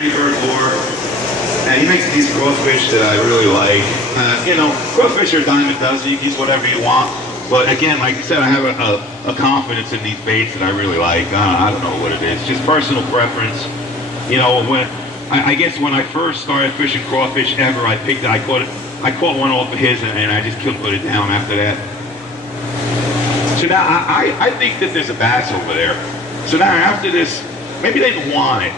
Dirty Burd lure, and he makes these crawfish that I really like. You know, crawfish are a dime a dozen. You can use whatever you want. But again, like I said, I have a confidence in these baits that I really like. I don't know what it is, just personal preference. You know, when I guess when I first started fishing crawfish ever, I caught one off of his, and I just couldn't put it down after that. So now I think that there's a bass over there. So now after this, maybe they didn't want it.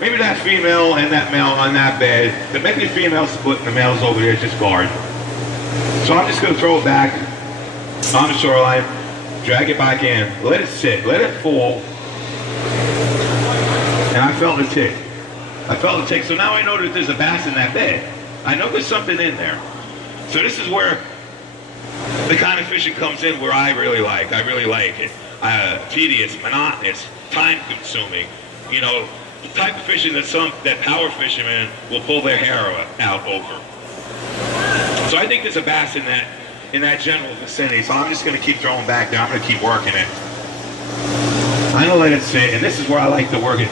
Maybe that female and that male on that bed, maybe the female's split and the male's over there just guarding. So I'm just going to throw it back on the shoreline, drag it back in, let it sit, let it fall. And I felt a tick. So now I know that there's a bass in that bed. I know there's something in there. So this is where the kind of fishing comes in where I really like it. Tedious, monotonous, time-consuming. You know, the type of fishing that power fishermen will pull their hair out over. So I think there's a bass in that general vicinity. So I'm just going to keep throwing back there. I'm going to keep working it. I'm going to let it sit, and this is where I like to work it.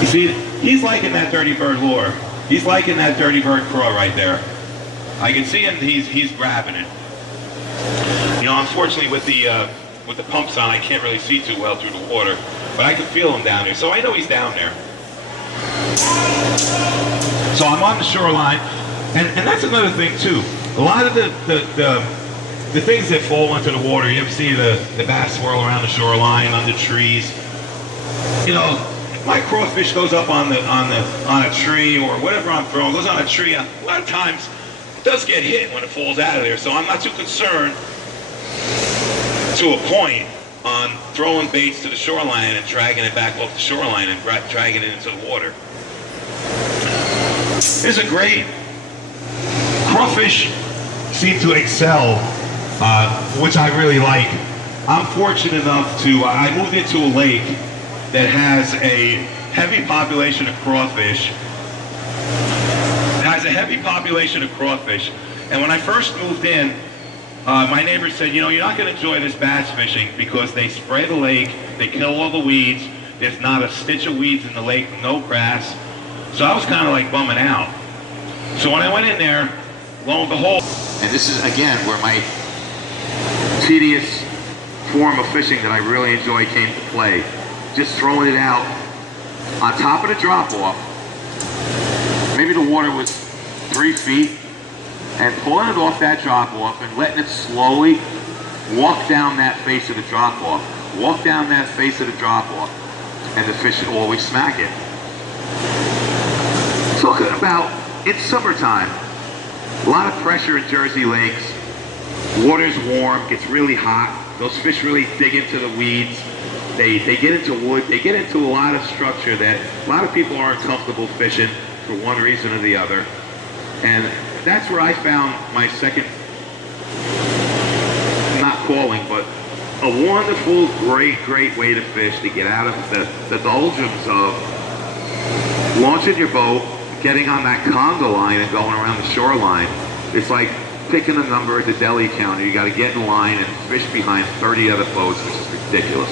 You see, he's liking that Dirty Burd lure. He's liking that Dirty Burd craw right there. I can see him. He's grabbing it. You know, unfortunately with the pumps on, I can't really see too well through the water, but I can feel him down there. So I know he's down there. So I'm on the shoreline, and that's another thing too. A lot of the things that fall into the water, you ever see the bass swirl around the shoreline, under trees? You know, my crawfish goes up on a tree or whatever I'm throwing, goes on a tree. A lot of times it does get hit when it falls out of there, so I'm not too concerned to a point on throwing baits to the shoreline and dragging it back off the shoreline and dragging it into the water. There's a great crawfish seem to excel, which I really like. I'm fortunate enough to, I moved into a lake that has a heavy population of crawfish. And when I first moved in, my neighbor said, you know, you're not going to enjoy this bass fishing because they spray the lake, they kill all the weeds, there's not a stitch of weeds in the lake, no grass. So I was kind of like bumming out. So when I went in there, lo and behold, and this is again where my tedious form of fishing that I really enjoy came to play. Just throwing it out on top of the drop-off. Maybe the water was 3 feet, and pulling it off that drop-off and letting it slowly walk down that face of the drop-off. Walk down that face of the drop-off, and the fish would always smack it. Talking about, it's summertime. A lot of pressure in Jersey lakes. Water's warm, gets really hot. Those fish really dig into the weeds. They get into wood. They get into a lot of structure that a lot of people aren't comfortable fishing for one reason or the other. And that's where I found my second, not calling, but a wonderful, great way to fish, to get out of the doldrums of launching your boat, getting on that conga line and going around the shoreline. It's like picking a number at the deli counter. You got to get in line and fish behind 30 other boats, which is ridiculous.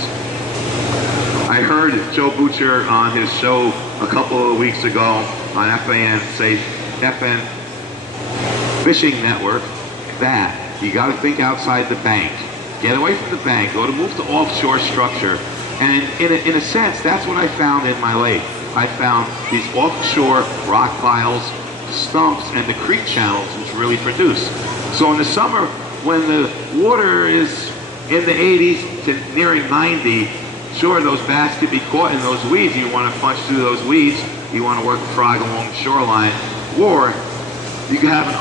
I heard Joe Butcher on his show a couple of weeks ago on FN Fishing Network that you got to think outside the bank. Get away from the bank. Move to offshore structure. And in a sense, that's what I found in my lake. I found these offshore rock piles, stumps, and the creek channels which really produce. So in the summer, when the water is in the 80s to nearing 90, sure, those bass could be caught in those weeds. You want to punch through those weeds. You want to work the frog along the shoreline. Or you can have an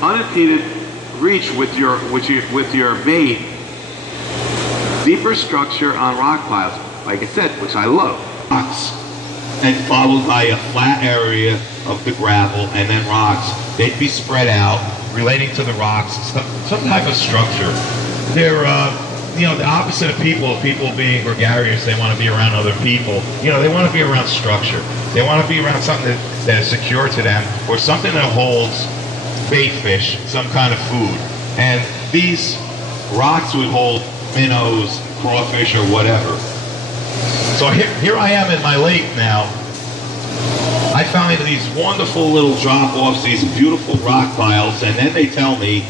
unimpeded reach with your bait. Deeper structure on rock piles, like I said, which I love. Rocks, and followed by a flat area of the gravel, and then rocks. They'd be spread out, relating to the rocks, some type of structure. They're, you know, the opposite of people being gregarious. They want to be around other people. You know, they want to be around structure. They want to be around something that is secure to them, or something that holds bait fish, some kind of food. And these rocks would hold minnows, crawfish, or whatever. So here I am in my lake now. I found these wonderful little drop-offs, these beautiful rock piles, and then they tell me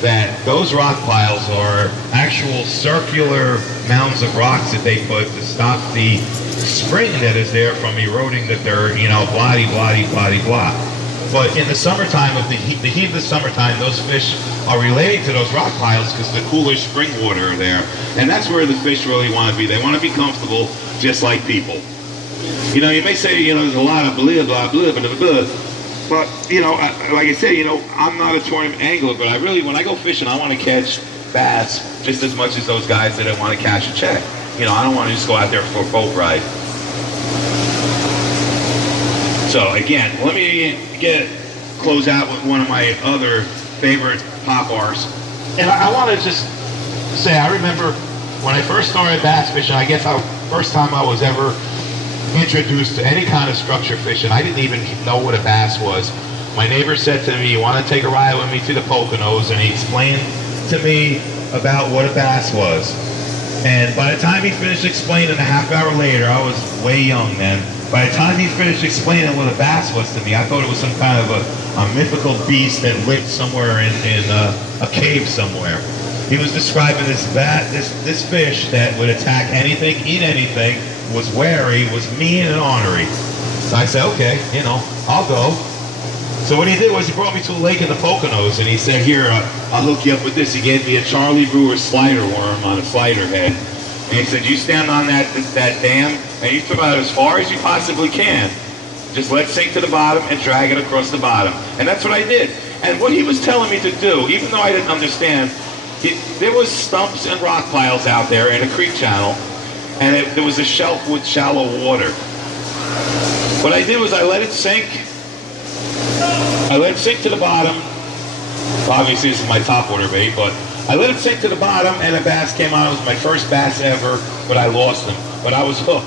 that those rock piles are actual circular mounds of rocks that they put to stop the spring that is there from eroding the dirt, you know, blah, blah, blah, blah. But in the summertime, of the heat of the summertime, those fish are related to those rock piles because the cooler spring water are there. And that's where the fish really want to be. They want to be comfortable just like people. You know, you may say, you know, there's a lot of blah, blah, blah, blah, blah, blah. But, you know, like I say, you know, I'm not a tournament angler, but I really, when I go fishing, I want to catch bass just as much as those guys that want to catch a check. You know, I don't want to just go out there for a boat ride. So again, let me close out with one of my other favorite pop bars. And I want to just say, I remember when I first started bass fishing, I guess the first time I was ever introduced to any kind of structure fishing, I didn't even know what a bass was. My neighbor said to me, "You want to take a ride with me to the Poconos?" And he explained to me about what a bass was. And by the time he finished explaining, a half hour later, I was way young then. By the time he finished explaining what a bass was to me, I thought it was some kind of a mythical beast that lived somewhere in a cave somewhere. He was describing this fish that would attack anything, eat anything, was wary, was mean and ornery. So I said, okay, you know, I'll go. So what he did was he brought me to a lake in the Poconos, and he said, here, I'll hook you up with this. He gave me a Charlie Brewer slider worm on a slider head. And he said, you stand on that dam, and you throw it as far as you possibly can. Just let it sink to the bottom and drag it across the bottom. And that's what I did. And what he was telling me to do, even though I didn't understand, there was stumps and rock piles out there in a creek channel, and there was a shelf with shallow water. What I did was I let it sink. I let it sink to the bottom. Obviously, this is my top water bait, but I let it sink to the bottom, and a bass came on. It was my first bass ever, but I lost him. But I was hooked.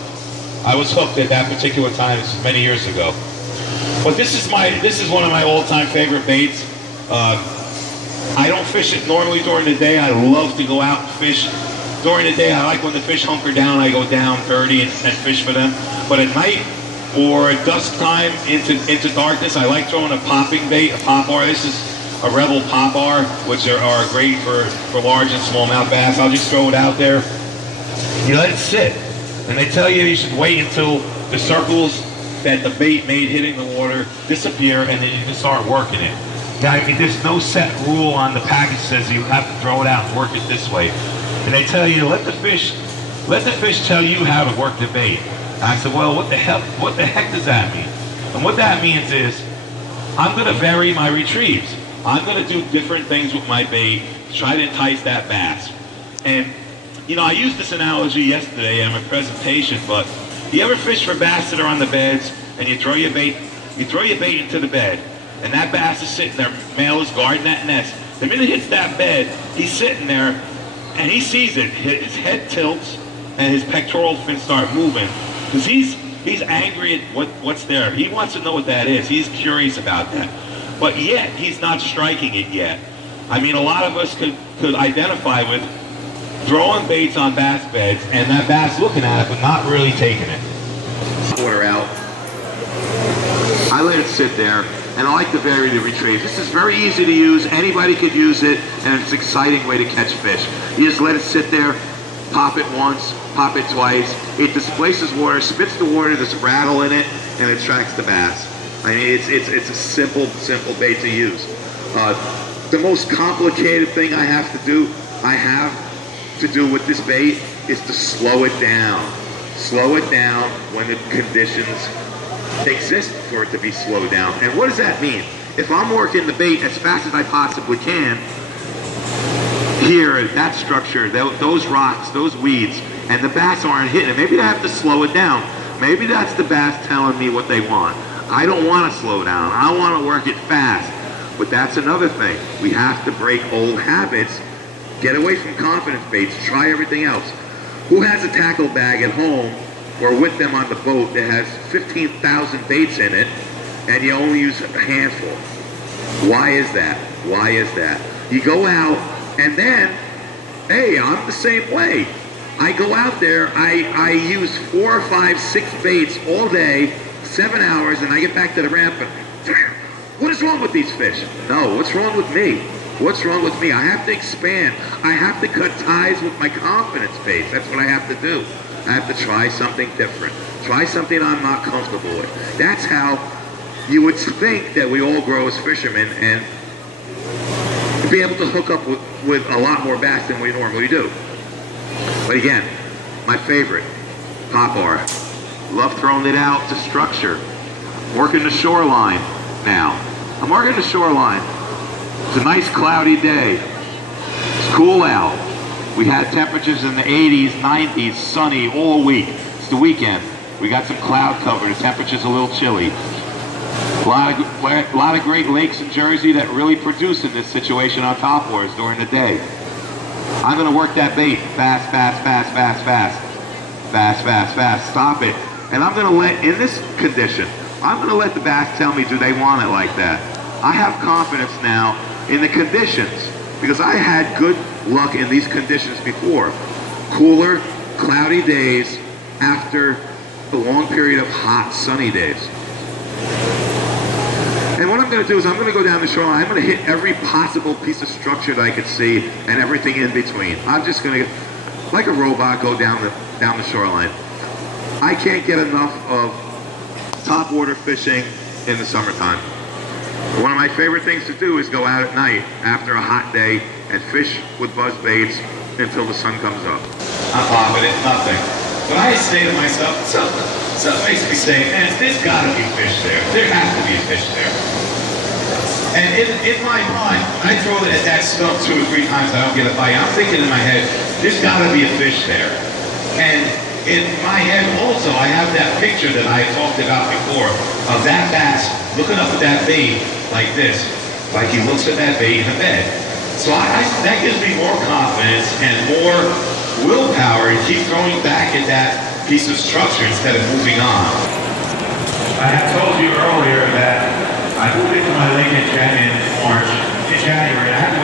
I was hooked at that particular time. This is many years ago. But this is one of my all-time favorite baits. I don't fish it normally during the day. I love to go out and fish during the day. I like when the fish hunker down. I go down 30 and fish for them. But at night or at dusk time into darkness, I like throwing a popping bait, a pop bar. This is a Rebel pop bar, which are great for large and smallmouth bass. I'll just throw it out there. You let it sit. And they tell you should wait until the circles that the bait made hitting the water disappear, and then you can start working it. Now, I mean, there's no set rule on the package that says you have to throw it out and work it this way. And they tell you, let the fish tell you how to work the bait. And I said, well, what the heck does that mean? And what that means is, I'm going to vary my retrieves. I'm going to do different things with my bait to try to entice that bass. And, you know, I used this analogy yesterday in my presentation, but you ever fish for bass that are on the beds, and you throw your bait into the bed, and that bass is sitting there, male is guarding that nest. The minute it hits that bed, he's sitting there, and he sees it. His head tilts, and his pectoral fins start moving, because he's angry at what's there. He wants to know what that is. He's curious about that. But yet, he's not striking it yet. I mean, a lot of us could identify with throwing baits on bass beds, and that bass looking at it, but not really taking it. Water out. I let it sit there, and I like to vary the retrieve. This is very easy to use. Anybody could use it, and it's an exciting way to catch fish. You just let it sit there, pop it once, pop it twice. It displaces water, spits the water, there's a rattle in it, and it attracts the bass. I mean, it's a simple bait to use. The most complicated thing I have to do with this bait is to slow it down. Slow it down when the conditions exist for it to be slowed down. And what does that mean? If I'm working the bait as fast as I possibly can, here, that structure, those rocks, those weeds, and the bass aren't hitting it, maybe I have to slow it down. Maybe that's the bass telling me what they want. I don't want to slow down. I want to work it fast. But that's another thing. We have to break old habits. Get away from confidence baits. Try everything else. Who has a tackle bag at home or with them on the boat that has 15,000 baits in it and you only use a handful? Why is that? Why is that? You go out and then, hey, I'm the same way. I go out there, I use 4 or 5, 6 baits all day, 7 hours, and I get back to the ramp and, what is wrong with these fish? No, what's wrong with me? What's wrong with me? I have to expand. I have to cut ties with my confidence baits. That's what I have to do. I have to try something different. Try something I'm not comfortable with. That's how you would think that we all grow as fishermen and be able to hook up with a lot more bass than we normally do. But again, my favorite, pop bar. Love throwing it out to structure. Working the shoreline now. I'm working the shoreline. It's a nice cloudy day. It's cool out. We had temperatures in the 80s, 90s, sunny all week. It's the weekend. We got some cloud cover. The temperature's a little chilly. A lot of great lakes in Jersey that really produce in this situation on top wars during the day. I'm going to work that bait fast, fast, fast, fast, fast. Fast, fast, fast. Stop it. And I'm going to let, in this condition, I'm going to let the bass tell me, do they want it like that? I have confidence now in the conditions because I had good luck in these conditions before. Cooler, cloudy days after a long period of hot, sunny days. And what I'm going to do is I'm going to go down the shoreline. I'm going to hit every possible piece of structure that I could see and everything in between. I'm just going to, like a robot, go down the shoreline. I can't get enough of top water fishing in the summertime. One of my favorite things to do is go out at night after a hot day and fish with buzz baits until the sun comes up. I'm popping it, nothing. But I say to myself, something makes me say, man, there's got to be fish there. There has to be a fish there. And in my mind, I throw it at that stump 2 or 3 times, I don't get a bite. I'm thinking in my head, there's got to be a fish there. And in my head also, I have that picture that I talked about before of that bass looking up at that bait like this, like he looks at that bait in the bed. So that gives me more confidence and more willpower to keep throwing back at that piece of structure instead of moving on. I have told you earlier that I moved into my lake in January. I have